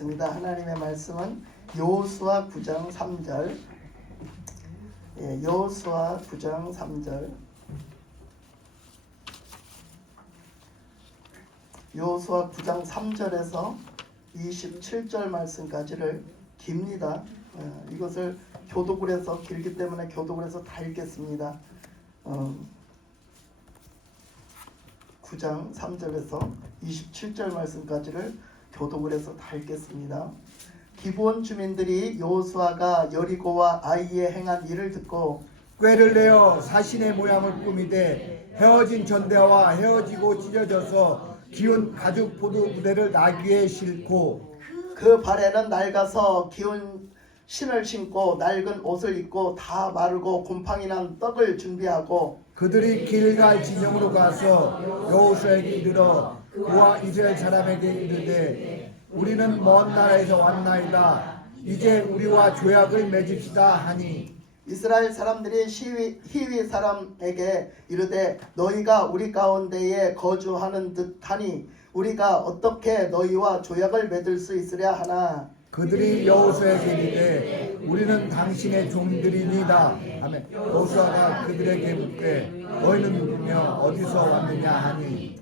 하나님의 말씀은 여호수아 9장 3절. 여호수아 9장 3절. 여호수아 9장 3절에서 27절 말씀까지를 깁니다. 이것을 교독을 해서 길기 때문에 교독을 해서 다 읽겠습니다. 9장 3절에서 27절 말씀까지를 교독을 해서 다 읽겠습니다. 기브온 주민들이 여호수아가 여리고와 아이에 행한 일을 듣고 꾀를 내어 사신의 모양을 꾸미되 헤어진 전대와 헤어지고 찢어져서 기운 가죽 포도 부대를 나귀에 싣고 그 발에는 낡아서 기운 신을 신고 낡은 옷을 입고 다 마르고 곰팡이 난 떡을 준비하고 그들이 길갈 진영으로 가서 여호수아에게 이르러 그와 이스라엘 사람에게 이르되 우리는 먼 나라에서 왔나이다. 이제 우리와 조약을 맺읍시다 하니 이스라엘 사람들이 히위 사람에게 이르되 너희가 우리 가운데에 거주하는 듯하니 우리가 어떻게 너희와 조약을 맺을 수 있으랴 하나 그들이 여호수아에게 이르되 우리는 당신의 종들이니다. 아멘. 여호수아가 그들에게 묻되 너희는 누구며 어디서 왔느냐 하니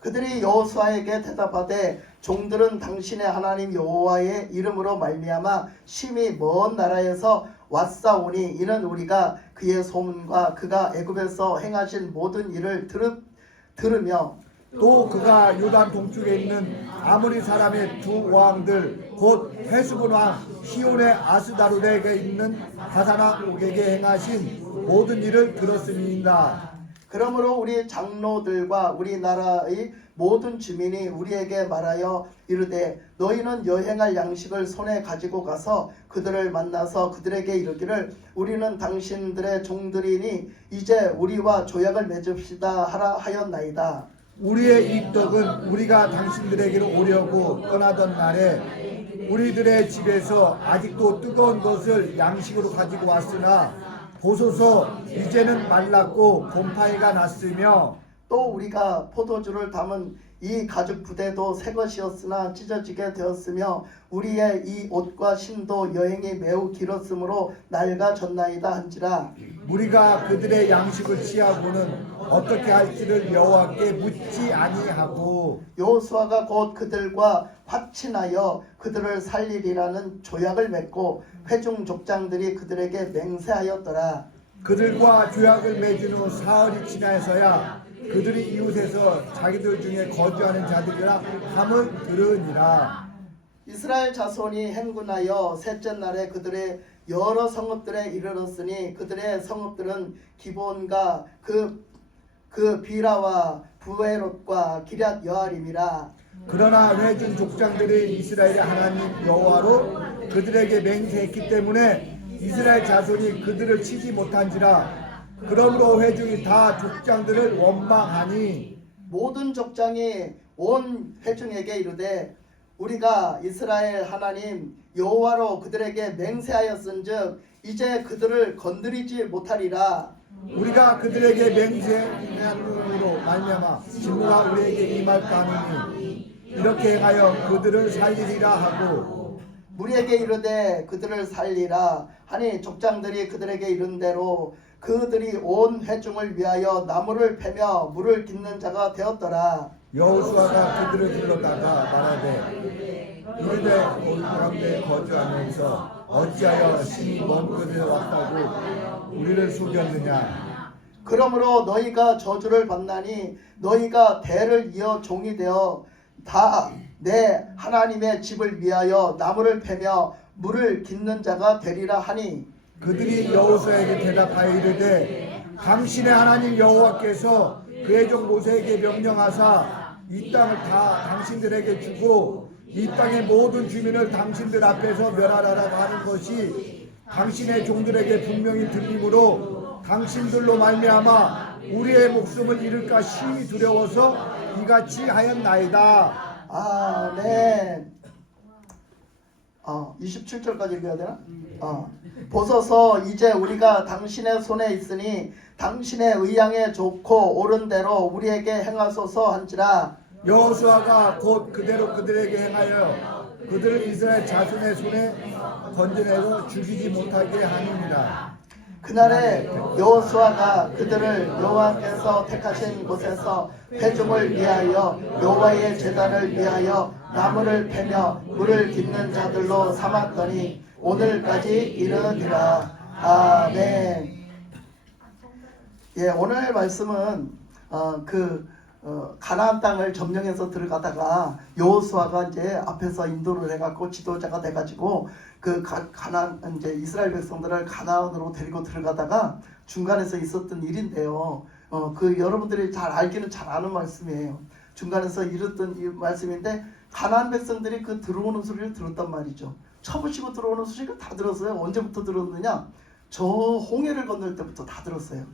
그들이 여호수아에게 대답하되 종들은 당신의 하나님 여호와의 이름으로 말미암아 심히 먼 나라에서 왔사오니 이는 우리가 그의 소문과 그가 애굽에서 행하신 모든 일을 들으며 또 그가 요단 동쪽에 있는 아모리 사람의 두 왕들 곧 헤스본 왕 시온의 아스다롯에게 있는 가사나 옥에게 행하신 모든 일을 들었음이니라. 그러므로 우리 장로들과 우리나라의 모든 주민이 우리에게 말하여 이르되 너희는 여행할 양식을 손에 가지고 가서 그들을 만나서 그들에게 이르기를 우리는 당신들의 종들이니 이제 우리와 조약을 맺읍시다 하라 하였나이다. 우리의 이 떡은 우리가 당신들에게로 오려고 떠나던 날에 우리들의 집에서 아직도 뜨거운 것을 양식으로 가지고 왔으나 보소서 이제는 말랐고 곰팡이가 났으며 또 우리가 포도주를 담은 이 가죽 부대도 새 것이었으나 찢어지게 되었으며 우리의 이 옷과 신도 여행이 매우 길었으므로 낡아졌나이다 한지라. 우리가 그들의 양식을 취하고는 어떻게 할지를 여호와께 묻지 아니하고 여호수아가 곧 그들과 화친하여 그들을 살리리라는 조약을 맺고 회중 족장들이 그들에게 맹세하였더라. 그들과 조약을 맺은 후 사흘이 지나서야 그들이 이웃에서 자기들 중에 거주하는 자들이라 함을 들으니라. 이스라엘 자손이 행군하여 셋째 날에 그들의 여러 성읍들에 이르렀으니 그들의 성읍들은 기브온과 그 비라와 부에롯과 기럇 여아림이라. 그러나 회중 족장들이 이스라엘의 하나님 여호와로 그들에게 맹세했기 때문에 이스라엘 자손이 그들을 치지 못한지라. 그러므로 회중이 다 족장들을 원망하니 모든 족장이 온 회중에게 이르되 우리가 이스라엘 하나님 여호와로 그들에게 맹세하였은즉 이제 그들을 건드리지 못하리라. 우리가 그들에게 맹세함으로 말미암아 진노가 우리에게 임할까 하느니 이렇게 행하여 그들을 살리리라 하고 우리에게 이르되 그들을 살리라 하니 족장들이 그들에게 이른 대로 그들이 온 회중을 위하여 나무를 패며 물을 깃는 자가 되었더라. 여호수아가 그들을 불렀다가 말하되 이르되 온 가운데 거주하면서 어찌하여 심히 먼 곳에 왔다고 우리를 속였느냐. 그러므로 너희가 저주를 받나니 너희가 대를 이어 종이 되어 다 내 하나님의 집을 위하여 나무를 패며 물을 깃는 자가 되리라 하니 그들이 여호수아에게 대답하여 이르되 당신의 하나님 여호와께서 그의 종 모세에게 명령하사 이 땅을 다 당신들에게 주고 이 땅의 모든 주민을 당신들 앞에서 멸하라라고 하는 것이 당신의 종들에게 분명히 들리므로 당신들로 말미암아 우리의 목숨을 잃을까 심히 두려워서 이같이 하였나이다. 아멘. 27절까지 읽어야 되나? 보소서 이제 우리가 당신의 손에 있으니 당신의 의향에 좋고 옳은 대로 우리에게 행하소서 한지라. 여호수아가 곧 그대로 그들에게 행하여 그들을 이스라엘 자손의 손에 건져내서 죽이지 못하게 하니라. 그날에 여호수아가 그들을 여호와께서 택하신 곳에서 회중을 위하여 여호와의 제단을 위하여 나무를 패며 물을 깃는 자들로 삼았더니 오늘까지 이르니라. 아멘. 예, 오늘 말씀은 가나안 땅을 점령해서 들어가다가 여호수아가 이제 앞에서 인도를 해갖고 지도자가 돼가지고 가나안 이제 이스라엘 백성들을 가나안으로 데리고 들어가다가 중간에서 있었던 일인데요. 여러분들이 잘 알기는 잘 아는 말씀이에요. 중간에서 이랬던 이 말씀인데 가나안 백성들이 그 들어오는 소리를 들었단 말이죠. 쳐부시고 들어오는 소리를 다 들었어요. 언제부터 들었느냐? 저 홍해를 건널 때부터 다 들었어요.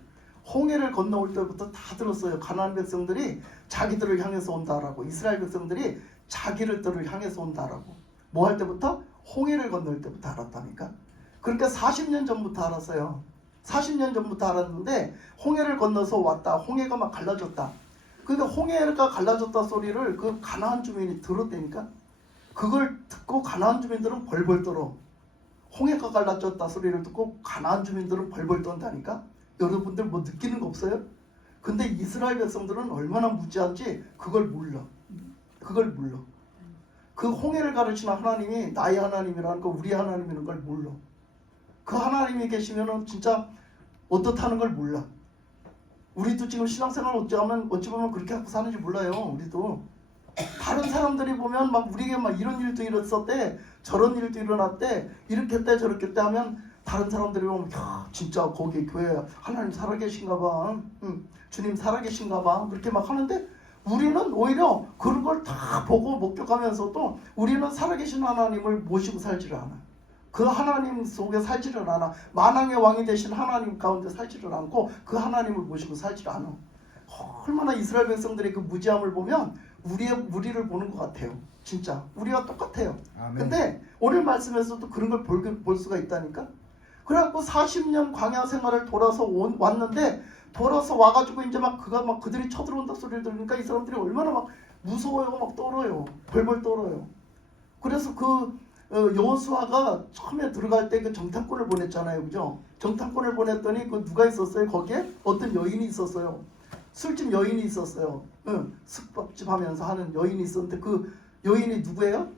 홍해를 건너올 때부터 다 들었어요. 가나안 백성들이 자기들을 향해서 온다라고, 이스라엘 백성들이 자기들을 향해서 온다라고. 뭐 할 때부터? 홍해를 건널 때부터 알았다니까. 그러니까 40년 전부터 알았어요. 40년 전부터 알았는데 홍해를 건너서 왔다. 홍해가 막 갈라졌다. 그러니까 홍해가 갈라졌다 소리를 그 가나안 주민이 들었다니까. 그걸 듣고 가나안 주민들은 벌벌 떨어. 홍해가 갈라졌다 소리를 듣고 가나안 주민들은 벌벌 떤다니까. 여러분들 뭐 느끼는 거 없어요? 근데 이스라엘 백성들은 얼마나 무지한지 그걸 몰라. 그걸 몰라. 그 홍해를 가르치는 하나님이 나의 하나님이라는 거, 우리 하나님이라는 걸 몰라. 그 하나님이 계시면은 진짜 어떻다는 걸 몰라. 우리도 지금 신앙생활 어찌 보면 그렇게 하고 사는지 몰라요. 우리도 다른 사람들이 보면 막 우리에게 막 이런 일도 일어났었대, 저런 일도 일어났대, 이렇게 했대 저렇게 했대 하면 다른 사람들이 보면 야 진짜 거기 교회 하나님 살아계신가 봐, 주님 살아계신가 봐, 그렇게 막 하는데 우리는 오히려 그런 걸 다 보고 목격하면서도 우리는 살아계신 하나님을 모시고 살지를 않아. 그 하나님 속에 살지를 않아. 만왕의 왕이 되신 하나님 가운데 살지를 않고 그 하나님을 모시고 살지를 않아. 얼마나 이스라엘 백성들의 그 무지함을 보면 우리를 보는 것 같아요. 진짜 우리가 똑같아요. 아멘. 근데 오늘 말씀에서도 그런 걸 볼 수가 있다니까. 그래갖고 40년 광야 생활을 왔는데 돌아서 와가지고 이제 그들이 쳐들어온다 소리를 들으니까 이 사람들이 얼마나 막 무서워요, 막 떨어요, 벌벌 떨어요. 그래서 여호수아가 처음에 들어갈 때 그 정탐꾼을 보냈잖아요, 그죠? 정탐꾼을 보냈더니 그 누가 있었어요? 거기에 어떤 여인이 있었어요. 술집 여인이 있었어요. 숙박집 하면서 하는 여인이 있었는데 그 여인이 누구예요?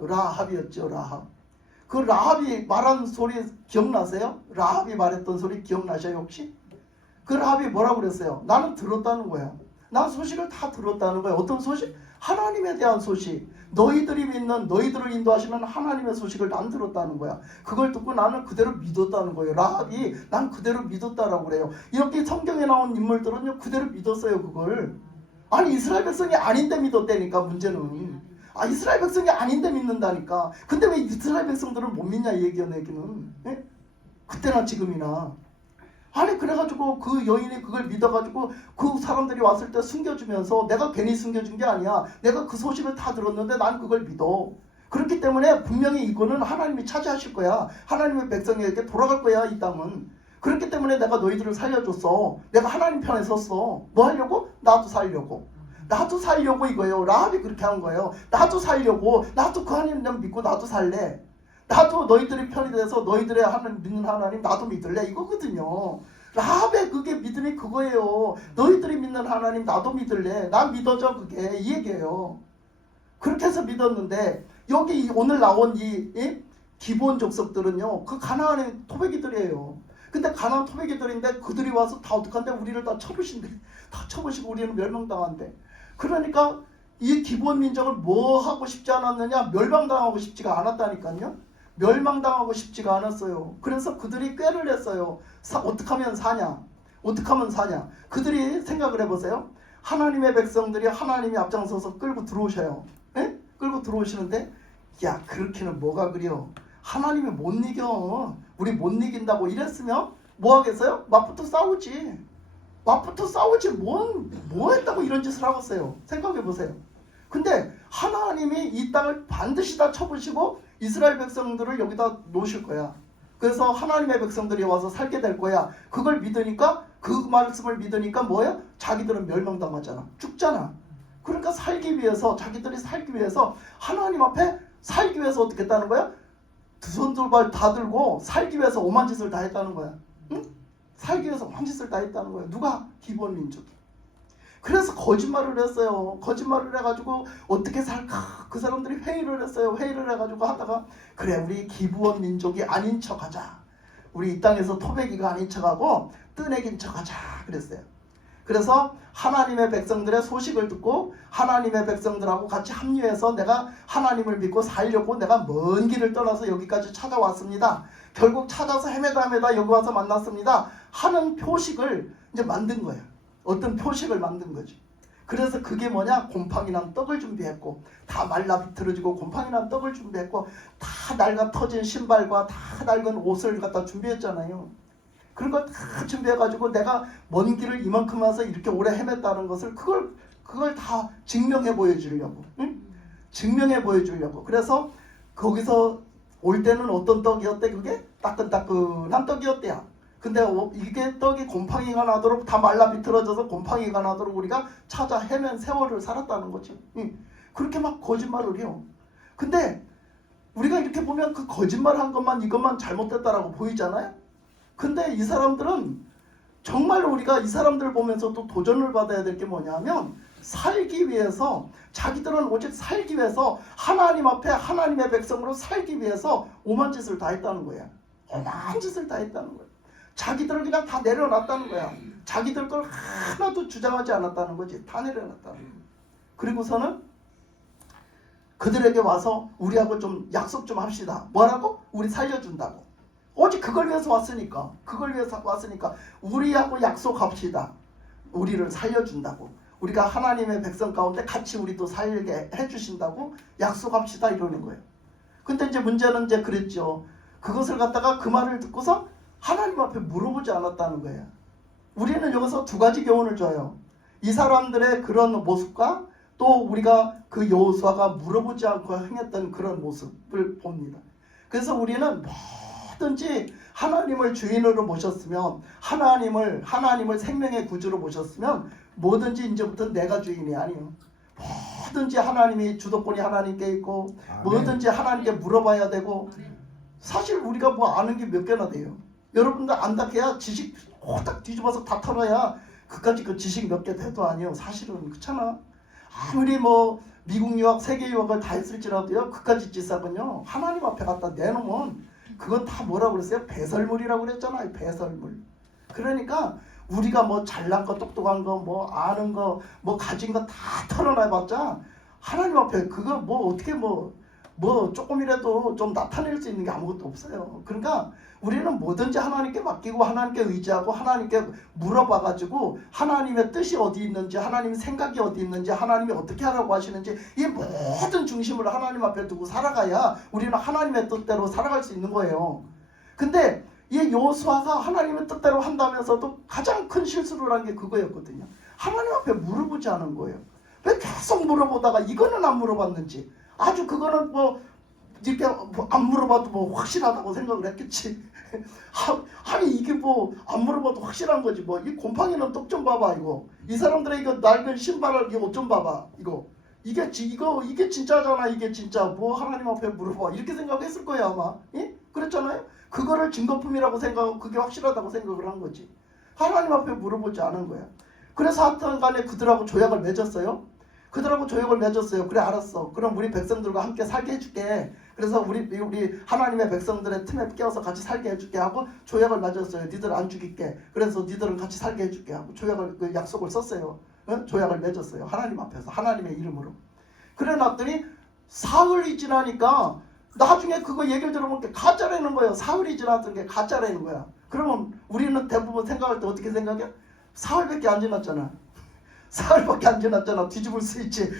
라합이었죠, 라합. 그 라합이 말한 소리 기억나세요? 라합이 말했던 소리 기억나셔요 혹시? 그 라합이 뭐라고 그랬어요? 나는 들었다는 거야. 난 소식을 다 들었다는 거야. 어떤 소식? 하나님에 대한 소식. 너희들이 믿는, 너희들을 인도하시는 하나님의 소식을 난 들었다는 거야. 그걸 듣고 나는 그대로 믿었다는 거예요. 라합이 난 그대로 믿었다라고 그래요. 이렇게 성경에 나온 인물들은요 그대로 믿었어요 그걸. 아니 이스라엘 백성이 아닌데 믿었다니까 문제는. 이스라엘 백성이 아닌데 믿는다니까. 근데 왜 이스라엘 백성들은 못 믿냐 이 얘기야 내기는. 예? 그때나 지금이나. 아니 그래가지고 그 여인이 그걸 믿어가지고 그 사람들이 왔을 때 숨겨주면서 내가 괜히 숨겨준 게 아니야. 내가 그 소식을 다 들었는데 난 그걸 믿어. 그렇기 때문에 분명히 이거는 하나님이 차지하실 거야. 하나님의 백성에게 돌아갈 거야 이 땅은. 그렇기 때문에 내가 너희들을 살려줬어. 내가 하나님 편에 섰어. 뭐 하려고? 나도 살려고. 나도 살려고 이거예요. 라합이 그렇게 한 거예요. 나도 살려고. 나도 그 하나님 믿고 나도 살래. 나도 너희들의 편이 돼서 너희들의 믿는 하나님 나도 믿을래 이거거든요. 라합의 그게 믿음이 그거예요. 너희들이 믿는 하나님 나도 믿을래. 나 믿어줘 그게 이 얘기예요. 그렇게 해서 믿었는데 여기 오늘 나온 이 기본 족속들은요 그 가나안의 토백이들이에요. 근데 가나안 토백이들인데 그들이 와서 다 어떡한데 우리를 다 쳐부신대. 다 쳐부시고 우리는 멸망당한대. 그러니까 이 기본 민족을 뭐 하고 싶지 않았느냐? 멸망당하고 싶지가 않았다니까요. 멸망당하고 싶지가 않았어요. 그래서 그들이 꾀를 냈어요. 어떻게 하면 사냐? 어떻게 하면 사냐? 그들이 생각을 해보세요. 하나님의 백성들이 하나님이 앞장서서 끌고 들어오셔요. 에? 끌고 들어오시는데 야 그렇게는 뭐가 그려? 하나님이 못 이겨. 우리 못 이긴다고 이랬으면 뭐 하겠어요? 맞붙어 싸우지. 맞붙어 싸우지 뭐 했다고 이런 짓을 하겠어요. 생각해보세요. 근데 하나님이 이 땅을 반드시 다 쳐부시고 이스라엘 백성들을 여기다 놓으실 거야. 그래서 하나님의 백성들이 와서 살게 될 거야. 그걸 믿으니까 그 말씀을 믿으니까 뭐예요? 자기들은 멸망당하잖아. 죽잖아. 그러니까 살기 위해서 자기들이 살기 위해서 하나님 앞에 살기 위해서 어떻게 했다는 거야? 두 손 두 발 다 들고 살기 위해서 오만 짓을 다 했다는 거야. 응? 살기 위해서 오만 짓을 다 했다는 거야. 누가? 기본 민족이. 그래서 거짓말을 했어요. 거짓말을 해가지고 어떻게 살까? 그 사람들이 회의를 했어요. 회의를 해가지고 하다가 그래 우리 기부원 민족이 아닌 척하자. 우리 이 땅에서 토백이가 아닌 척하고 뜨내긴 척하자 그랬어요. 그래서 하나님의 백성들의 소식을 듣고 하나님의 백성들하고 같이 합류해서 내가 하나님을 믿고 살려고 내가 먼 길을 떠나서 여기까지 찾아왔습니다. 결국 찾아서 헤매다 여기 와서 만났습니다. 하는 표식을 이제 만든 거예요. 어떤 표식을 만든 거지. 그래서 그게 뭐냐? 곰팡이랑 떡을 준비했고 다 말라 비틀어지고 곰팡이랑 떡을 준비했고 다 낡아 터진 신발과 다 낡은 옷을 갖다 준비했잖아요. 그런 걸 다 준비해가지고 내가 먼 길을 이만큼 와서 이렇게 오래 헤맸다는 것을 그걸 다 증명해 보여주려고, 응? 증명해 보여주려고. 그래서 거기서 올 때는 어떤 떡이었대? 그게 따끈따끈한 떡이었대요. 근데 이게 떡이 곰팡이가 나도록 다 말라 비틀어져서 곰팡이가 나도록 우리가 찾아 헤맨 세월을 살았다는 거지. 응. 그렇게 막 거짓말을 해요. 근데 우리가 이렇게 보면 그 거짓말한 것만 이것만 잘못됐다라고 보이잖아요. 근데 이 사람들은 정말로 우리가 이 사람들을 보면서 또 도전을 받아야 될 게 뭐냐면 살기 위해서 자기들은 오직 살기 위해서 하나님 앞에 하나님의 백성으로 살기 위해서 오만 짓을 다 했다는 거야. 오만 짓을 다 했다는 거야. 자기들을 그냥 다 내려놨다는 거야. 자기들 걸 하나도 주장하지 않았다는 거지. 다 내려놨다는 거야. 그리고서는 그들에게 와서 우리하고 좀 약속 좀 합시다. 뭐라고? 우리 살려준다고. 오직 그걸 위해서 왔으니까. 그걸 위해서 왔으니까 우리하고 약속합시다. 우리를 살려준다고. 우리가 하나님의 백성 가운데 같이 우리도 살게 해주신다고 약속합시다 이러는 거예요. 근데 이제 문제는 이제 그랬죠. 그것을 갖다가 그 말을 듣고서 하나님 앞에 물어보지 않았다는 거예요. 우리는 여기서 두 가지 교훈을 줘요. 이 사람들의 그런 모습과 또 우리가 그 여호수아가 물어보지 않고 행했던 그런 모습을 봅니다. 그래서 우리는 뭐든지 하나님을 주인으로 모셨으면 하나님을 생명의 구주로 모셨으면 뭐든지 이제부터 내가 주인이 아니에요. 뭐든지 하나님이 주도권이 하나님께 있고 뭐든지 하나님께 물어봐야 되고 사실 우리가 뭐 아는 게 몇 개나 돼요. 여러분들 안다해야 지식 호딱 뒤집어서 다 털어야 그까지 그 지식 몇 개 돼도 아니에요. 사실은 그렇잖아. 아무리 뭐 미국 유학, 세계 유학을 다 했을지라도요. 그까지 짓싹은요. 하나님 앞에 갖다 내놓으면 그건 다 뭐라고 그랬어요? 배설물이라고 그랬잖아요. 배설물. 그러니까 우리가 뭐 잘난 거, 똑똑한 거, 뭐 아는 거, 뭐 가진 거 다 털어놔봤자 하나님 앞에 그거 뭐 어떻게 뭐 조금이라도 좀 나타낼 수 있는 게 아무것도 없어요. 그러니까 우리는 뭐든지 하나님께 맡기고 하나님께 의지하고 하나님께 물어봐가지고 하나님의 뜻이 어디 있는지 하나님의 생각이 어디 있는지 하나님이 어떻게 하라고 하시는지 이 모든 중심을 하나님 앞에 두고 살아가야 우리는 하나님의 뜻대로 살아갈 수 있는 거예요. 근데 이 여호수아가 하나님의 뜻대로 한다면서도 가장 큰 실수를 한 게 그거였거든요. 하나님 앞에 물어보지 않은 거예요. 왜 계속 물어보다가 이거는 안 물어봤는지 아주 그거는 뭐 이렇게 안 물어봐도 뭐 확실하다고 생각을 했겠지. 아니 이게 뭐 안 물어봐도 확실한 거지 뭐. 이 곰팡이는 떡 좀 봐봐 이거. 이 사람들의 이거 낡은 신발을 이거 옷 좀 봐봐 이거. 이게 진짜잖아. 이게 진짜 뭐 하나님 앞에 물어봐 이렇게 생각했을 거야 아마. 예? 그랬잖아요. 그거를 증거품이라고 생각하고 그게 확실하다고 생각을 한 거지. 하나님 앞에 물어보지 않은 거야. 그래서 하여튼 간에 그들하고 조약을 맺었어요. 그래 알았어. 그럼 우리 백성들과 함께 살게 해줄게. 그래서 우리 하나님의 백성들의 틈에 끼어서 같이 살게 해줄게 하고 조약을 맺었어요. 니들 안 죽일게. 그래서 니들은 같이 살게 해줄게 하고 조약을 약속을 썼어요. 응? 조약을 맺었어요. 하나님 앞에서 하나님의 이름으로. 그래 놨더니 사흘이 지나니까 나중에 그거 얘기를 들어보니까 가짜라는 거예요. 사흘이 지났던 게 가짜라는 거야. 그러면 우리는 대부분 생각할 때 어떻게 생각해? 사흘밖에 안 지났잖아. 사흘밖에 안 지났잖아. 뒤집을 수 있지.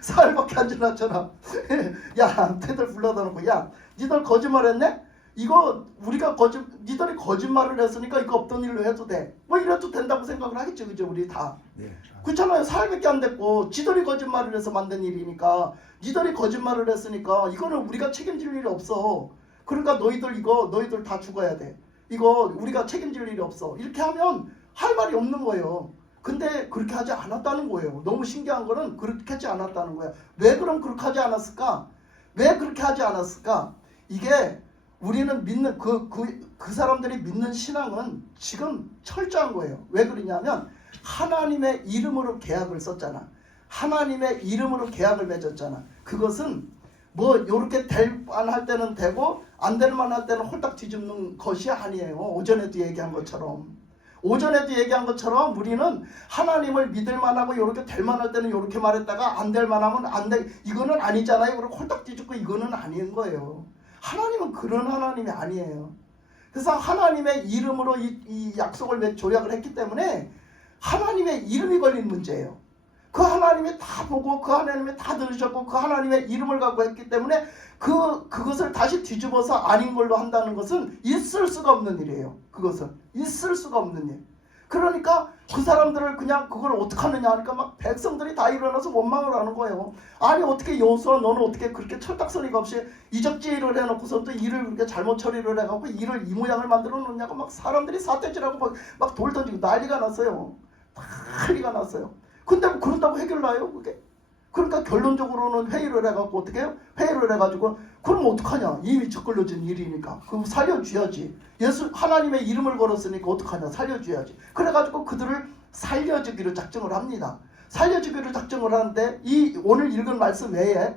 사흘밖에 안 지났잖아. 야, 태들 불러다 놓고 야, 니들 거짓말했네? 이거 우리가 니들이 거짓말을 했으니까 이거 없던 일로 해도 돼. 뭐 이래도 된다고 생각을 하겠죠, 그죠? 우리 다. 네. 그렇잖아요. 사흘밖에 안 됐고 지들이 거짓말을 해서 만든 일이니까 니들이 거짓말을 했으니까 이거는 우리가 책임질 일이 없어. 그러니까 너희들 다 죽어야 돼. 이거 우리가 책임질 일이 없어. 이렇게 하면 할 말이 없는 거예요. 근데 그렇게 하지 않았다는 거예요. 너무 신기한 거는 그렇게 하지 않았다는 거야. 왜 그럼 그렇게 하지 않았을까? 왜 그렇게 하지 않았을까? 이게 우리는 믿는 그 사람들이 믿는 신앙은 지금 철저한 거예요. 왜 그러냐면 하나님의 이름으로 계약을 썼잖아. 하나님의 이름으로 계약을 맺었잖아. 그것은 뭐 요렇게 될 만할 때는 되고 안 될 만할 때는 홀딱 뒤집는 것이 아니에요. 오전에도 얘기한 것처럼. 오전에도 얘기한 것처럼 우리는 하나님을 믿을 만하고 요렇게 될 만할 때는 요렇게 말했다가 안 될 만하면 안 돼. 이거는 아니잖아요. 그리고 홀딱 뒤집고 이거는 아닌 거예요. 하나님은 그런 하나님이 아니에요. 그래서 하나님의 이름으로 이 약속을 조약을 했기 때문에 하나님의 이름이 걸린 문제예요. 그 하나님이 다 보고 그 하나님이 다 들으셨고 그 하나님의 이름을 갖고 했기 때문에 그것을 다시 뒤집어서 아닌 걸로 한다는 것은 있을 수가 없는 일이에요. 그것은 있을 수가 없는 일. 그러니까 그 사람들을 그냥 그걸 어떻게 하느냐 하니까 막 백성들이 다 일어나서 원망을 하는 거예요. 아니 어떻게 여호수아 너는 어떻게 그렇게 철딱서니가 없이 이적지일을 해놓고서 또 일을 그렇게 잘못 처리를 해갖고 일을 이 모양을 만들어 놓냐고 막 사람들이 사태질하고 막 돌 던지고 난리가 났어요. 난리가 났어요. 근데 뭐 그런다고 해결나요 그게? 그러니까 결론적으로는 회의를 해갖고 어떻게 해요? 회의를 해가지고 그럼 어떡하냐? 이미 적글러진 일이니까 그럼 살려줘야지. 하나님의 이름을 걸었으니까 어떡하냐? 살려줘야지. 그래가지고 그들을 살려주기로 작정을 합니다. 살려주기로 작정을 하는데 이 오늘 읽은 말씀 외에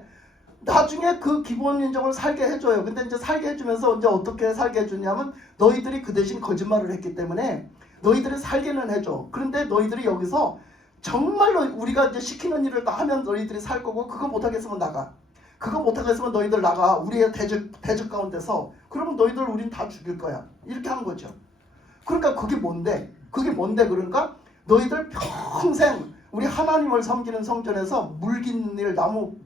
나중에 그 기본 민족을 살게 해줘요. 근데 이제 살게 해주면서 이제 어떻게 살게 해주냐면 너희들이 그 대신 거짓말을 했기 때문에 너희들이 살게는 해줘. 그런데 너희들이 여기서 정말로 우리가 이제 시키는 일을 다 하면 너희들이 살 거고 그거 못하겠으면 나가. 그거 못하겠으면 너희들 나가. 우리의 대적 가운데서. 그러면 너희들 우린 다 죽일 거야. 이렇게 한 거죠. 그러니까 그게 뭔데? 그러니까 너희들 평생 우리 하나님을 섬기는 성전에서 물 깃는 일, 나무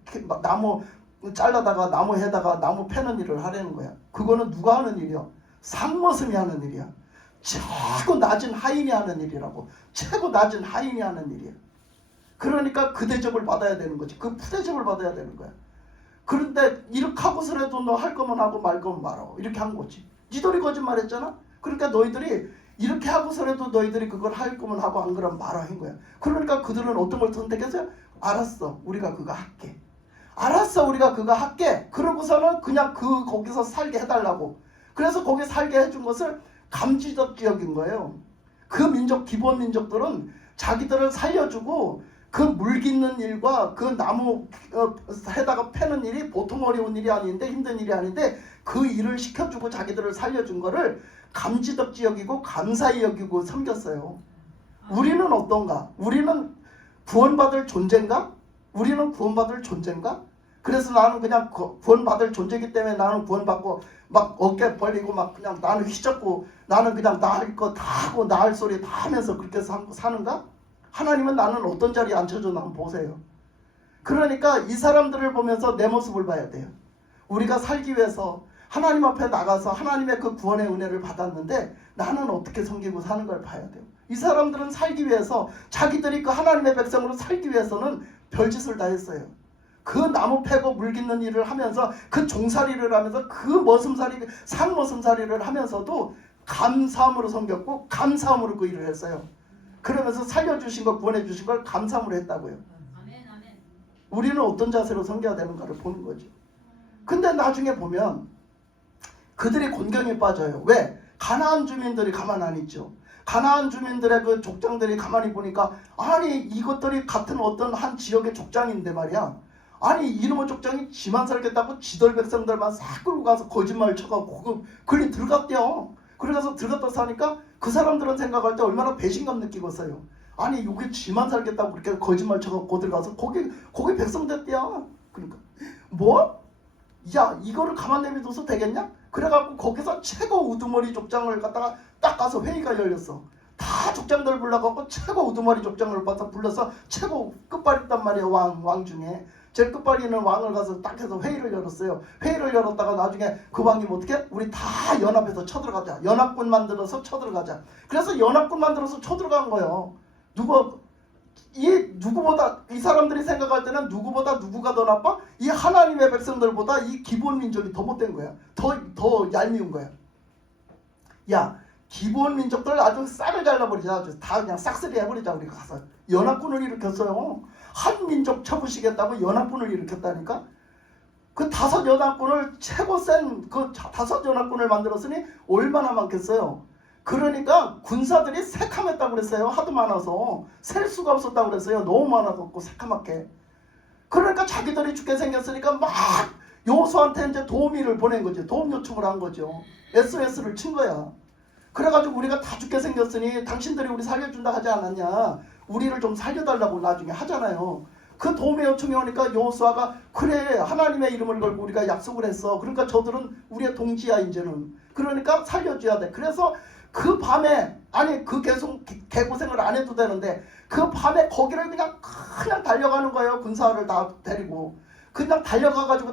잘라다가 나무 해다가 나무 패는 일을 하려는 거야. 그거는 누가 하는 일이야? 상머슴이 하는 일이야. 최고 낮은 하인이 하는 일이라고. 최고 낮은 하인이 하는 일이야. 그러니까 그 대접을 받아야 되는 거지. 그 푸대접을 받아야 되는 거야. 그런데 이렇게 하고서라도 너 할 거면 하고 말 거면 말어. 이렇게 한 거지. 니들이 거짓말했잖아. 그러니까 너희들이 이렇게 하고서라도 너희들이 그걸 할 거면 하고 안 그러면 말아 한 거야. 그러니까 그들은 어떤 걸 선택했어요? 알았어. 우리가 그거 할게. 알았어. 우리가 그거 할게. 그러고서는 그냥 거기서 살게 해달라고. 그래서 거기 살게 해준 것을 감지적 지역인 거예요. 그 민족 기본 민족들은 자기들을 살려주고 그 물 깃는 일과 그 나무 해다가 패는 일이 보통 어려운 일이 아닌데 힘든 일이 아닌데 그 일을 시켜주고 자기들을 살려준 거를 감지적 지역이고 감사히 여기고 섬겼어요. 우리는 어떤가? 우리는 구원받을 존재인가? 우리는 구원받을 존재인가? 그래서 나는 그냥 구원받을 존재이기 때문에 나는 구원받고 막 어깨 벌리고 막 그냥 나는 휘젓고 나는 그냥 나 할 거 다 하고 나 할 소리 다 하면서 그렇게 사는가? 하나님은 나는 어떤 자리에 앉혀줘 한번 보세요. 그러니까 이 사람들을 보면서 내 모습을 봐야 돼요. 우리가 살기 위해서 하나님 앞에 나가서 하나님의 그 구원의 은혜를 받았는데 나는 어떻게 섬기고 사는 걸 봐야 돼요. 이 사람들은 살기 위해서 자기들이 그 하나님의 백성으로 살기 위해서는 별짓을 다 했어요. 그 나무 패고 물 깃는 일을 하면서 그 종살이를 하면서 그 머슴살이 상머슴살이를 하면서도 감사함으로 섬겼고 감사함으로 그 일을 했어요. 그러면서 살려주신 거 구원해주신 걸 감사함으로 했다고요. 우리는 어떤 자세로 섬겨야 되는가를 보는 거죠. 근데 나중에 보면 그들이 곤경에 빠져요. 왜? 가나안 주민들이 가만 안 있죠. 가나안 주민들의 그 족장들이 가만히 보니까 아니 이것들이 같은 어떤 한 지역의 족장인데 말이야. 아니 이놈의 족장이 지만 살겠다고 지돌 백성들만 싹 끌고 가서 거짓말을 쳐가지고 그리 들어갔대요. 그래서 들어갔다 사니까 그 사람들은 생각할 때 얼마나 배신감 느끼고 있어요. 아니 여기 지만 살겠다고 그렇게 거짓말 쳐가지고 들어가서 거기 백성 됐대요. 그러니까 뭐? 야 이거를 가만 내비둬서 되겠냐? 그래갖고 거기서 최고 우두머리 족장을 갖다가 딱 가서 회의가 열렸어. 다 족장들 불러갖고 최고 우두머리 족장을 불러서 최고 끝발 있단 말이야. 왕 중에 제일 끝발이 있는 왕을 가서 딱 해서 회의를 열었어요. 회의를 열었다가 나중에 그 왕이 어떻게? 우리 다 연합해서 쳐들어가자. 연합군 만들어서 쳐들어가자. 그래서 연합군 만들어서 쳐들어간 거예요. 누구보다 이 사람들이 생각할 때는 누구보다 누구가 더 나빠? 이 하나님의 백성들보다 이 기본 민족이 더 못된 거야. 더 얄미운 거야. 야 기본 민족들 아주 싹을 잘라버리자. 아주 다 그냥 싹쓸이 해버리자. 우리가 가서 연합군을 일으켰어요. 한 민족 쳐부시겠다고 연합군을 일으켰다니까. 그 5 연합군을 최고 센 그 5 연합군을 만들었으니 얼마나 많겠어요. 그러니까 군사들이 새카맸다고 그랬어요. 하도 많아서 셀 수가 없었다고 그랬어요. 너무 많아갖고 새카맣게. 그러니까 자기들이 죽게 생겼으니까 막 여호수아한테 이제 도우미를 보낸 거죠. 도움 요청을 한 거죠. SOS를 친 거야. 그래가지고 우리가 다 죽게 생겼으니 당신들이 우리 살려준다 하지 않았냐. 우리를 좀 살려달라고 나중에 하잖아요. 그 도움의 요청이 오니까 여호수아가 그래 하나님의 이름을 걸고 우리가 약속을 했어. 그러니까 저들은 우리의 동지야 이제는. 그러니까 살려줘야 돼. 그래서 그 밤에 아니 그 계속 개고생을 안 해도 되는데 그 밤에 거기를 그냥 달려가는 거예요. 군사를 다 데리고 그냥 달려가가지고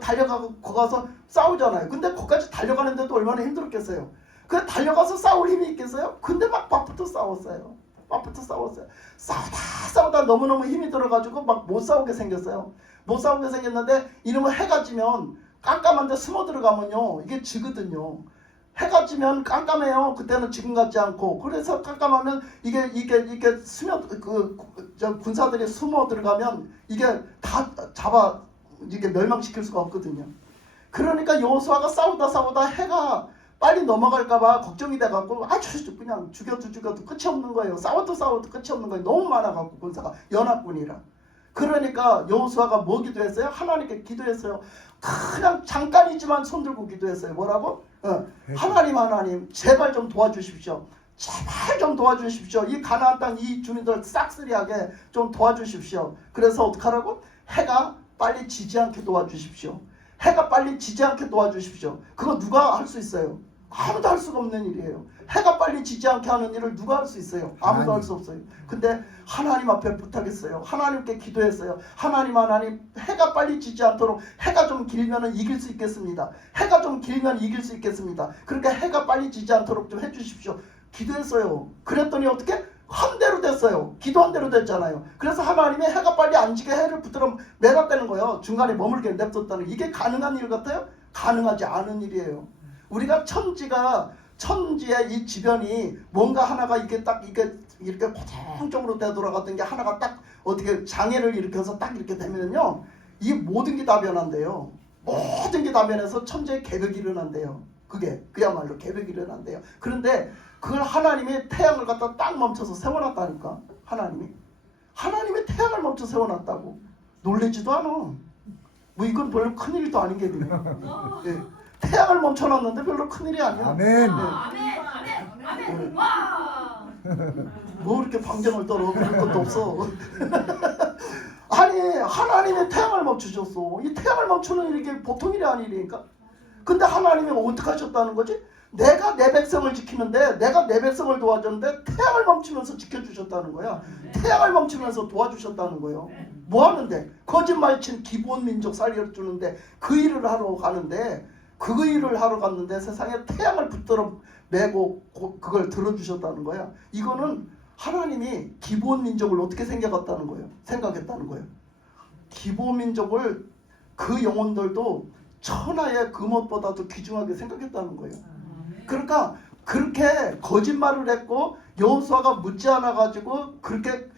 가서 싸우잖아요. 근데 거기까지 달려가는데도 얼마나 힘들었겠어요. 그 달려가서 싸울 힘이 있겠어요? 근데 막부터 싸웠어요. 싸우다 너무너무 힘이 들어가지고 막 못 싸우게 생겼어요. 못 싸우게 생겼는데 이러면 해가 지면 깜깜한데 숨어 들어가면요 이게 지거든요. 해가 지면 깜깜해요. 그때는 지금 같지 않고. 그래서 깜깜하면 이게 수면 군사들이 숨어 들어가면 이게 다 잡아 이게 멸망시킬 수가 없거든요. 그러니까 여호수아가 싸우다 해가 빨리 넘어갈까봐 걱정이 돼갖고 아주 그냥 죽여도 끝이 없는 거예요. 싸워도 끝이 없는 거예요. 너무 많아갖고 군사가 연합군이라. 그러니까 여호수아가 뭐 기도했어요? 하나님께 기도했어요. 그냥 잠깐이지만 손들고 기도했어요. 뭐라고? 하나님 제발 좀 도와주십시오. 제발 좀 도와주십시오. 이 가나안 땅 이 주민들 싹쓸이하게 좀 도와주십시오. 그래서 어떡하라고? 해가 빨리 지지 않게 도와주십시오. 해가 빨리 지지 않게 도와주십시오. 그거 누가 할 수 있어요? 아무도 할 수가 없는 일이에요. 해가 빨리 지지 않게 하는 일을 누가 할 수 있어요? 아무도 할 수 없어요. 근데 하나님 앞에 부탁했어요. 하나님께 기도했어요. 하나님 해가 빨리 지지 않도록 해가 좀 길면 이길 수 있겠습니다. 해가 좀 길면 이길 수 있겠습니다. 그러니까 해가 빨리 지지 않도록 좀 해주십시오. 기도했어요. 그랬더니 어떻게? 한 대로 됐어요. 기도한 대로 됐잖아요. 그래서 하나님이 해가 빨리 안 지게 해를 붙들어 매놨다는 거예요. 중간에 머물게 냅뒀다는. 이게 가능한 일 같아요? 가능하지 않은 일이에요. 우리가 천지의 이 지변이 뭔가 하나가 이렇게 고정적으로 되돌아갔던 게 하나가 딱 어떻게 장애를 일으켜서 딱 이렇게 되면요, 이 모든 게 다 변한대요. 모든 게 다 변해서 천재의 개벽이 일어난대요. 그게 그야말로 개벽이 일어난대요. 그런데 그걸 하나님이 태양을 갖다 딱 멈춰서 세워놨다니까. 하나님이 태양을 멈춰 세워놨다고. 놀래지도 않아. 뭐 이건 별로 큰일도 아닌 게 돼요. 예. 태양을 멈춰놨는데 별로 큰일이 아니야. 아멘. 아멘. 와. 뭐 이렇게 방정을 떨어. 그럴 것도 없어. 아니 하나님이 태양을 멈추셨어. 이 태양을 멈추는 일이 이게 보통 일이 아니니까. 근데 하나님이 어떻게 하셨다는 거지? 내가 내 백성을 지키는데 내가 내 백성을 도와줬는데 태양을 멈추면서 지켜주셨다는 거야. 태양을 멈추면서 도와주셨다는 거예요. 뭐 하는데? 거짓말친 기본 민족 살려주는데 그 일을 하러 가는데 그 일을 하러 갔는데 세상에 태양을 붙들어 매고 그걸 들어주셨다는 거야. 이거는 하나님이 기본 민족을 어떻게 생각했다는 거예요. 기본 민족을 그 영혼들도 천하의 금옷보다도 귀중하게 생각했다는 거예요. 그러니까 그렇게 거짓말을 했고 여호수아가 묻지 않아 가지고 그렇게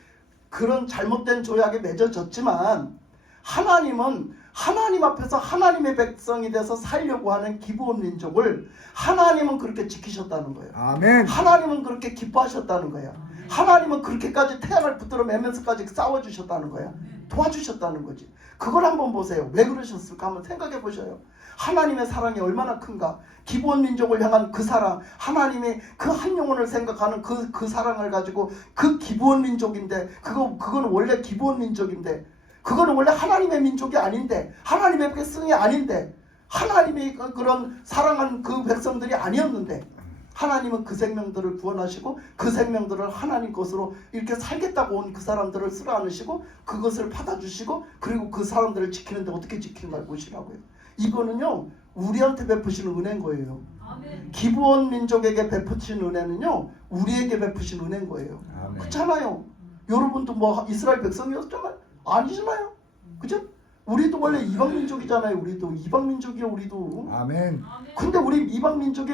그런 잘못된 조약에 맺어졌지만 하나님은 하나님 앞에서 하나님의 백성이 돼서 살려고 하는 기브온 민족을 하나님은 그렇게 지키셨다는 거예요. 아멘. 하나님은 그렇게 기뻐하셨다는 거예요. 하나님은 그렇게까지 태양을 붙들어 매면서까지 싸워주셨다는 거예요. 도와주셨다는 거지. 그걸 한번 보세요. 왜 그러셨을까 한번 생각해 보셔요. 하나님의 사랑이 얼마나 큰가. 기브온 민족을 향한 그 사랑, 하나님이 그 한 영혼을 생각하는 그 사랑을 가지고 그 기브온 민족인데 그건 원래 기브온 민족인데 그거는 원래 하나님의 민족이 아닌데 하나님의 백성이 아닌데 하나님이 그런 사랑한 그 백성들이 아니었는데 하나님은 그 생명들을 구원하시고 그 생명들을 하나님 것으로 이렇게 살겠다고 온 그 사람들을 쓸어 안으시고 그것을 받아주시고 그리고 그 사람들을 지키는데 어떻게 지키는가 보시라고요. 이거는요 우리한테 베푸시는 은혜인 거예요. 아멘. 기브온 민족에게 베푸신 은혜는요 우리에게 베푸신 은혜인 거예요. 아멘. 그렇잖아요. 여러분도 뭐 이스라엘 백성이었잖아요. 아니잖아요. 그죠? 우리도 원래 이방 민족이잖아요. 우리도 이방 민족이요. 우리도. 아멘. 근데 우리 이방 민족이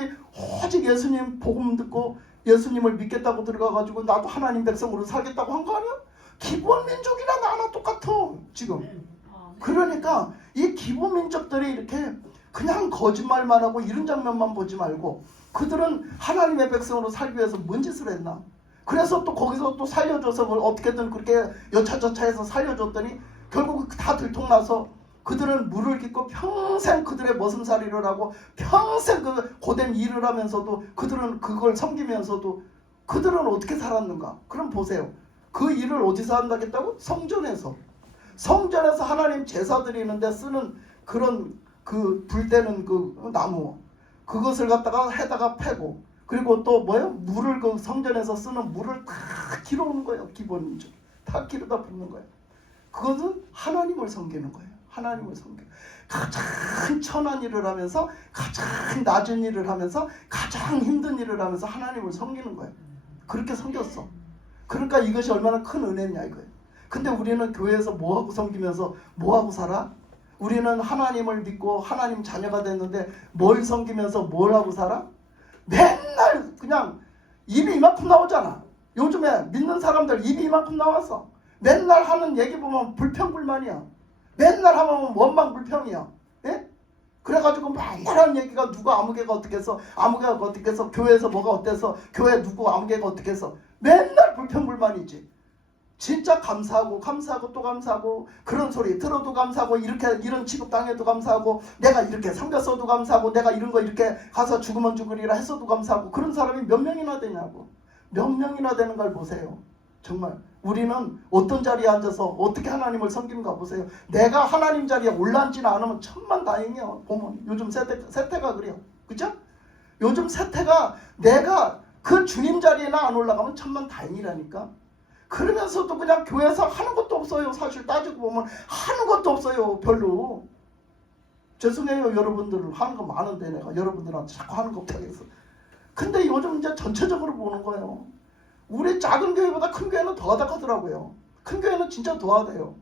오직 예수님 복음 듣고 예수님을 믿겠다고 들어가가지고 나도 하나님 백성으로 살겠다고 한 거 아니야? 기브온 민족이나 나나 똑같아 지금. 그러니까 이 기부 민족들이 이렇게 그냥 거짓말만 하고 이런 장면만 보지 말고 그들은 하나님의 백성으로 살기 위해서 뭔 짓을 했나? 그래서 또 거기서 또 살려줘서 그걸 어떻게든 그렇게 여차저차해서 살려줬더니 결국 다 들통나서 그들은 물을 깃고 평생 그들의 머슴살이를 하고 평생 그 고된 일을 하면서도 그들은 그걸 섬기면서도 그들은 어떻게 살았는가? 그럼 보세요. 그 일을 어디서 한다겠다고? 성전에서 하나님 제사 드리는데 쓰는 그런 그 불때는 그 나무 그것을 갖다가 해다가 패고 그리고 또 뭐예요? 물을 그 성전에서 쓰는 물을 다 길어오는 거예요. 기본적으로 다 길어다 붓는 거예요. 그것은 하나님을 섬기는 거예요. 하나님을 섬겨. 가장 천한 일을 하면서 가장 낮은 일을 하면서 가장 힘든 일을 하면서 하나님을 섬기는 거예요. 그렇게 섬겼어. 그러니까 이것이 얼마나 큰 은혜냐 이거예요. 근데 우리는 교회에서 뭐하고 섬기면서 뭐하고 살아? 우리는 하나님을 믿고 하나님 자녀가 됐는데 뭘 섬기면서 뭘 하고 살아? 맨날 그냥 입이 이만큼 나오잖아. 요즘에 믿는 사람들 입이 이만큼 나왔어. 맨날 하는 얘기 보면 불평불만이야. 맨날 하면 원망불평이야. 예? 그래가지고 맨날 하는 얘기가 누구 아무개가 어떻게 해서 아무개가 어떻게 해서 교회에서 뭐가 어때서 교회 누구 아무개가 어떻게 해서 맨날 불평불만이지. 진짜 감사하고 또 감사하고 그런 소리 들어도 감사하고 이렇게 이런 취급당해도 감사하고 내가 이렇게 섬겼어도 감사하고 내가 이런 거 이렇게 가서 죽으면 죽으리라 했어도 감사하고 그런 사람이 몇 명이나 되냐고. 몇 명이나 되는 걸 보세요. 정말 우리는 어떤 자리에 앉아서 어떻게 하나님을 섬기는가 보세요. 내가 하나님 자리에 올라앉지는 않으면 천만다행이야. 보면 요즘 세태가 그래요. 그죠? 요즘 세태가 내가 그 주님 자리에나 안 올라가면 천만다행이라니까. 그러면서도 그냥 교회에서 하는 것도 없어요. 사실 따지고 보면 하는 것도 없어요. 별로. 죄송해요. 여러분들 하는 거 많은데 내가 여러분들한테 자꾸 하는 거 못하겠어. 근데 요즘 이제 전체적으로 보는 거예요. 우리 작은 교회보다 큰 교회는 더 하다하더라고요. 큰 교회는 진짜 더 하대요.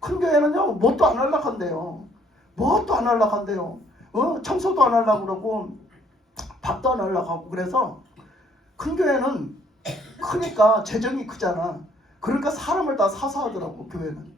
큰 교회는요. 뭣도 안 하려고 한대요. 뭣도 안 하려고 한대요. 청소도 안 하려고 그러고 밥도 안 하려고 하고 그래서 큰 교회는 크니까 재정이 크잖아. 그러니까 사람을 다 사서 하더라고 교회는.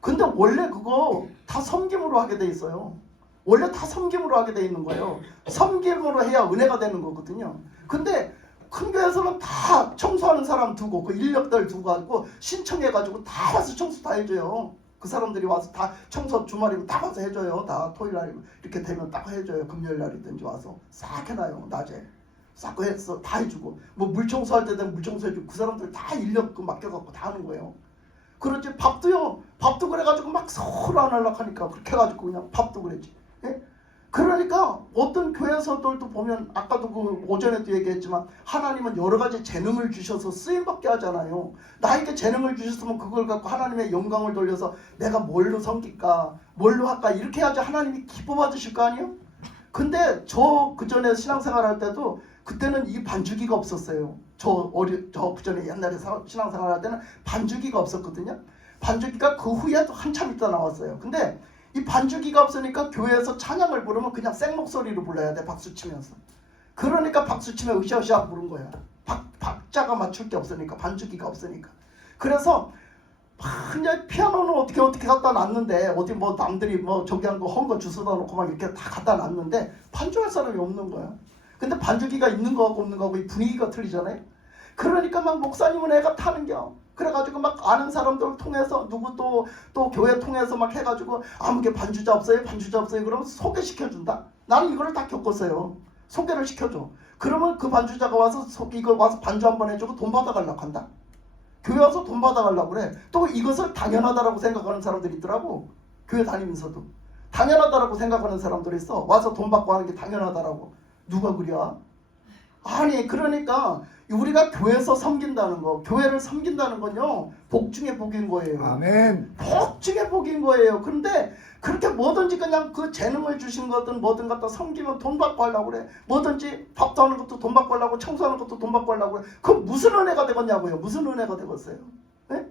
근데 원래 그거 다 섬김으로 하게 돼 있어요. 원래 다 섬김으로 하게 돼 있는 거예요. 섬김으로 해야 은혜가 되는 거거든요. 근데 큰 교회에서는 다 청소하는 사람 두고 그 인력들 두고 가지고 신청해가지고 다 와서 청소 다 해줘요. 그 사람들이 와서 다 청소 주말이면 다 와서 해줘요. 다 토요일날 이렇게 되면 딱 해줘요. 금요일날이든지 와서 싹 해놔요. 낮에 싹 해서 다 해주고 뭐 물청소할 때 되면 물청소 해주고 그 사람들 다 인력 그 맡겨갖고 다 하는 거예요. 그렇지. 밥도요. 밥도 그래가지고 막 서로 안 하려고 하니까 그렇게 해가지고 그냥 밥도 그랬지. 예? 그러니까 어떤 교회에서들도 보면 아까도 그 오전에도 얘기했지만 하나님은 여러 가지 재능을 주셔서 쓰임받게 하잖아요. 나에게 재능을 주셨으면 그걸 갖고 하나님의 영광을 돌려서 내가 뭘로 섬길까 뭘로 할까 이렇게 해야지 하나님이 기뻐 받으실 거 아니에요. 근데 저 그전에 신앙생활 할 때도 그때는 이 반주기가 없었어요. 저 그전에 옛날에 신앙생활 할 때는 반주기가 없었거든요. 반주기가 그 후에도 한참 있다 나왔어요. 근데 이 반주기가 없으니까 교회에서 찬양을 부르면 그냥 생목소리로 불러야 돼. 박수 치면서. 그러니까 박수 치면 으쌰으쌰 부른 거야. 박자가 맞출 게 없으니까. 반주기가 없으니까. 그래서 그냥 피아노는 어떻게 갖다 놨는데 어디 뭐 남들이 뭐 저기 한 거 헌 거 주워다 놓고 막 이렇게 다 갖다 놨는데 반주할 사람이 없는 거야. 근데 반주기가 있는 거하고 없는 거하고 이 분위기가 틀리잖아요. 그러니까 막 목사님은 애가 타는겨. 그래가지고 막 아는 사람들을 통해서 누구 또 교회 통해서 막 해가지고 아무게 반주자 없어요 그러면 소개시켜준다. 나는 이거를 다 겪었어요. 소개를 시켜줘. 그러면 그 반주자가 와서 이거 와서 반주 한번 해주고 돈 받아가려고 한다. 교회 와서 돈 받아가려고 그래. 또 이것을 당연하다라고 생각하는 사람들이 있더라고. 교회 다니면서도 당연하다라고 생각하는 사람들이 있어. 와서 돈 받고 하는 게 당연하다라고. 누가 그려? 아니 그러니까 우리가 교회에서 섬긴다는 거, 교회를 섬긴다는 건요 복 중에 복인 거예요. 아멘. 복 중에 복인 거예요. 그런데 그렇게 뭐든지 그냥 그 재능을 주신 거든 뭐든 갖다 섬기면 돈 받고 하려고 그래. 뭐든지 밥도 하는 것도 돈 받고 하려고, 청소하는 것도 돈 받고 하려고 그래. 그럼 무슨 은혜가 되겠냐고요. 무슨 은혜가 되겠어요. 네?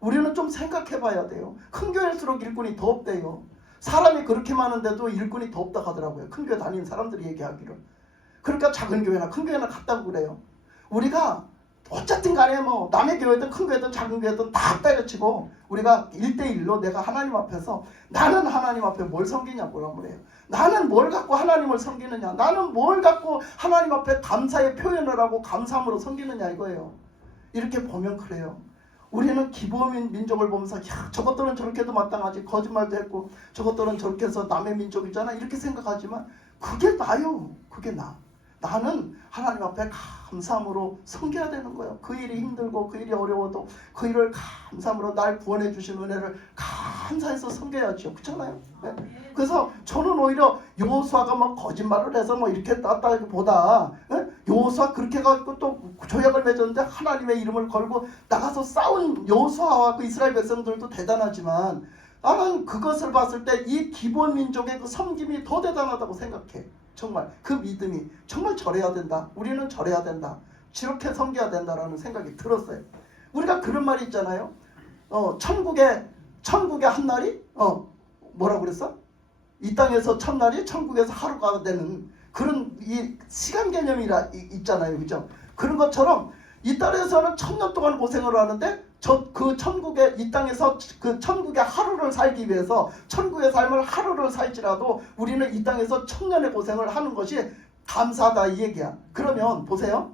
우리는 좀 생각해 봐야 돼요. 큰 교회일수록 일꾼이 더 없대요. 사람이 그렇게 많은데도 일꾼이 더 없다 하더라고요. 큰 교회 다니는 사람들이 얘기하기를. 그러니까 작은 교회나 큰 교회나 같다고 그래요. 우리가 어쨌든 간에 뭐 남의 교회든 큰 교회든 작은 교회든 다 때려치고 우리가 1대1로 내가 하나님 앞에서 나는 하나님 앞에 뭘 섬기냐고 그래요. 나는 뭘 갖고 하나님을 섬기느냐, 나는 뭘 갖고 하나님 앞에 감사의 표현을 하고 감사함으로 섬기느냐 이거예요. 이렇게 보면 그래요. 우리는 기본민 민족을 보면서 야 저것들은 저렇게도 마땅하지, 거짓말도 했고 저것들은 저렇게 해서 남의 민족이잖아 이렇게 생각하지만 그게 나요. 그게 나. 나는 하나님 앞에 감사함으로 섬겨야 되는 거예요. 그 일이 힘들고 그 일이 어려워도 그 일을 감사함으로 날 구원해 주신 은혜를 감사해서 섬겨야죠. 그렇잖아요. 네? 그래서 저는 오히려 여호수아가 뭐 거짓말을 해서 뭐 이렇게 땄다기보다 여호수아 그렇게 해가지고 또 조약을 맺었는데 하나님의 이름을 걸고 나가서 싸운 여호수아와 그 이스라엘 백성들도 대단하지만 나는 그것을 봤을 때 이 기본 민족의 그 섬김이 더 대단하다고 생각해. 정말 그 믿음이 정말 절해야 된다. 우리는 절해야 된다. 저렇게 섬겨야 된다라는 생각이 들었어요. 우리가 그런 말이 있잖아요. 천국의 한 날이 뭐라고 그랬어? 이 땅에서 첫날이 천국에서 하루가 되는 그런 이 시간 개념이 있잖아요. 그죠? 그런 것처럼 이 땅에서는 1000년 동안 고생을 하는데 그 천국의 이 땅에서 그 천국의 하루를 살기 위해서 천국의 삶을 하루를 살지라도 우리는 이 땅에서 1000년의 고생을 하는 것이 감사하다 이 얘기야. 그러면 보세요.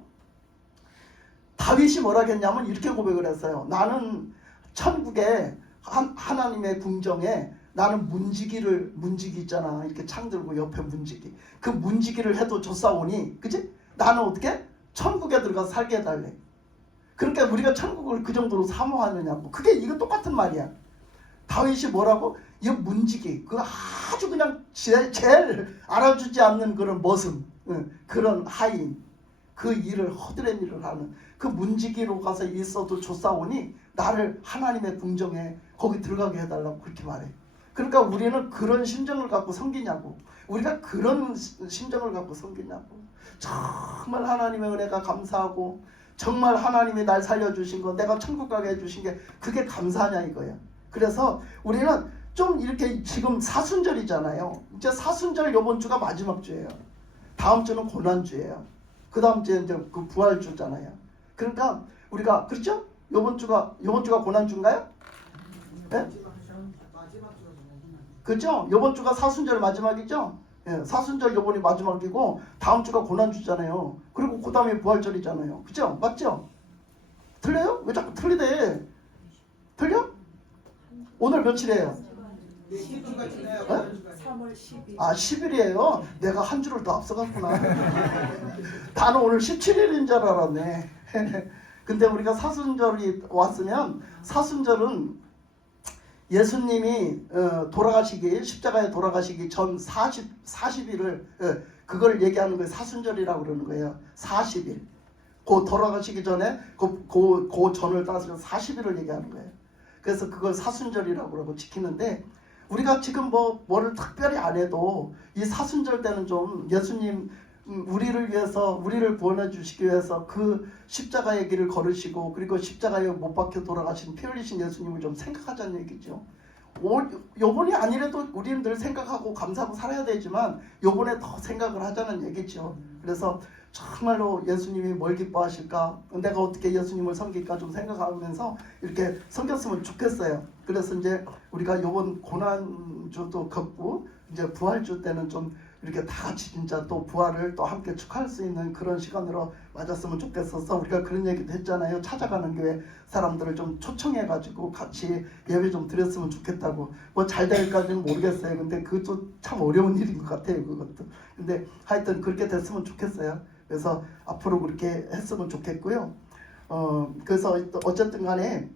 다윗이 뭐라 했냐면 이렇게 고백을 했어요. 나는 천국의 하나님의 궁정에 나는 문지기 있잖아. 이렇게 창 들고 옆에 문지기. 그 문지기를 해도 좋사오니 그치? 나는 어떻게? 천국에 들어가서 살게 해달래. 그러니까 우리가 천국을 그 정도로 사모하느냐고. 그게 이거 똑같은 말이야. 다윗이 뭐라고? 이 문지기, 그 아주 그냥 제일 알아주지 않는 그런 머슴, 그런 하인, 그 일을 허드렛 일을 하는 그 문지기로 가서 있어도 좋사오니 나를 하나님의 궁정에 거기 들어가게 해달라고 그렇게 말해. 그러니까 우리는 그런 심정을 갖고 섬기냐고. 우리가 그런 심정을 갖고 섬기냐고. 정말 하나님의 은혜가 감사하고 정말 하나님이 날 살려주신 거 내가 천국 가게 해주신 게 그게 감사하냐 이거야. 그래서 우리는 좀 이렇게 지금 사순절이잖아요. 이제 사순절 이번 주가 마지막 주예요. 다음 주는 고난주예요. 그 다음 주에 이제 그 부활주잖아요. 그러니까 우리가 그렇죠? 이번 주가 고난주인가요? 네? 그렇죠? 이번 주가 사순절 마지막이죠? 예, 사순절 요번이 마지막이고 다음 주가 고난주잖아요. 그리고 그 다음에 부활절이잖아요. 그죠? 맞죠? 틀려요? 왜 자꾸 틀리대? 틀려? 오늘 며칠이에요? 3월 10일. 아 10일이에요? 내가 한 주를 더 앞서갔구나. 나는 오늘 17일인 줄 알았네. 근데 우리가 사순절이 왔으면 사순절은 예수님이 십자가에 돌아가시기 전 40일을 그걸 얘기하는 거예요. 사순절이라고 그러는 거예요. 40일. 그 돌아가시기 전에 그 전을 따서 40일을 얘기하는 거예요. 그래서 그걸 사순절이라고 그러고 지키는데 우리가 지금 뭐를 특별히 안 해도 이 사순절 때는 좀 예수님 우리를 위해서 우리를 구원해 주시기 위해서 그 십자가의 길을 걸으시고 그리고 십자가에 못 박혀 돌아가신 피 흘리신 예수님을 좀 생각하자는 얘기죠. 요번이 아니래도 우리는 늘 생각하고 감사하고 살아야 되지만 요번에 더 생각을 하자는 얘기죠. 그래서 정말로 예수님이 뭘 기뻐하실까, 내가 어떻게 예수님을 섬길까 좀 생각하면서 이렇게 섬겼으면 좋겠어요. 그래서 이제 우리가 요번 고난주도 겪고 이제 부활주 때는 좀 이렇게 다 같이 진짜 또 부활을 또 함께 축하할 수 있는 그런 시간으로 맞았으면 좋겠어서 우리가 그런 얘기도 했잖아요. 찾아가는 교회 사람들을 좀 초청해가지고 같이 예배 좀 드렸으면 좋겠다고. 뭐 잘 될까지는 모르겠어요. 근데 그것도 참 어려운 일인 것 같아요. 그것도. 근데 하여튼 그렇게 됐으면 좋겠어요. 그래서 앞으로 그렇게 했으면 좋겠고요. 그래서 어쨌든 간에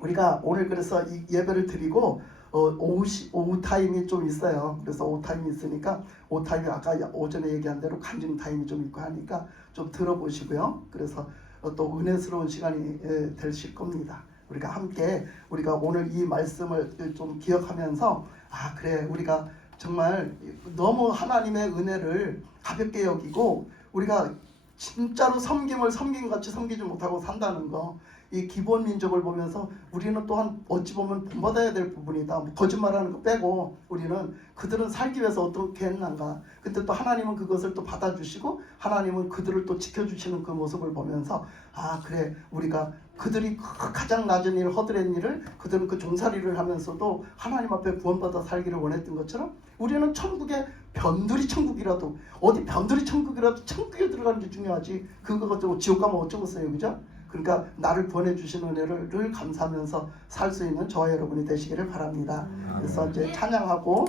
우리가 오늘 그래서 이 예배를 드리고 오후 타임이 좀 있어요. 그래서 오후 타임이 있으니까 오후 타임이 아까 오전에 얘기한 대로 간증 타임이 좀 있고 하니까 좀 들어보시고요. 그래서 또 은혜스러운 시간이 되실 겁니다. 우리가 함께 우리가 오늘 이 말씀을 좀 기억하면서 아 그래 우리가 정말 너무 하나님의 은혜를 가볍게 여기고 우리가 진짜로 섬김같이 섬기지 못하고 산다는 거 이 기본 민족을 보면서 우리는 또한 어찌 보면 본받아야 될 부분이다. 뭐 거짓말하는 거 빼고 우리는 그들은 살기 위해서 어떻게 했는가. 근데 또 하나님은 그것을 또 받아주시고 하나님은 그들을 또 지켜주시는 그 모습을 보면서 아 그래 우리가 그들이 가장 낮은 일 허드렛 일을 그들은 그 종살이를 하면서도 하나님 앞에 구원받아 살기를 원했던 것처럼 우리는 천국에 변두리 천국이라도 어디 변두리 천국이라도 천국에 들어가는 게 중요하지 그거 가지고 지옥 가면 어쩌겠어요 그죠? 그러니까 나를 보내주신 은혜를 감사하면서 살 수 있는 저와 여러분이 되시기를 바랍니다. 그래서 이제 찬양하고